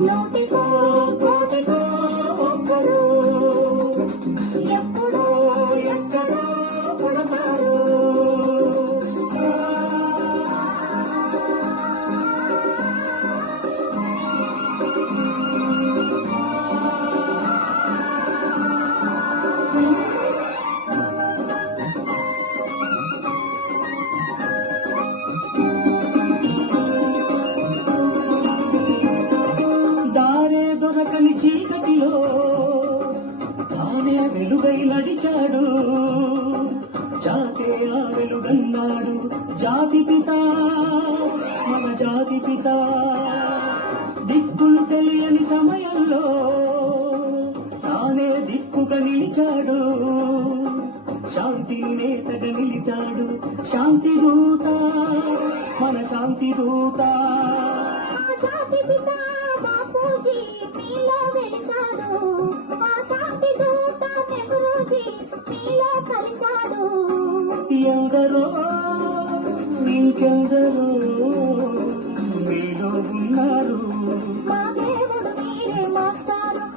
నోటికో కోటికో ఒక్కరు ఎప్పుడో ఎక్కడో పుడతారు. దొరకని చీకటిలో తానే వెలుగై నడిచాడు. జాతే ఆ వెలుగన్నాడు జాతి పిత, మన జాతి పిత. దిక్కులు తెలియని సమయంలో తానే దిక్కుగా నిలిచాడు. శాంతిని నేతగా నిలిచాడు. శాంతి దూత, మన శాంతి దూత. జాతి పిత బాపూజీ మీలో వెలిసాడు. మా శాంతి దూత నెహ్రూజీ మీలో కలిశాడు. ఎందరో ఇంకెందరో మీలో ఉన్నారు. మా దేవుడు మీరే మాస్టారు.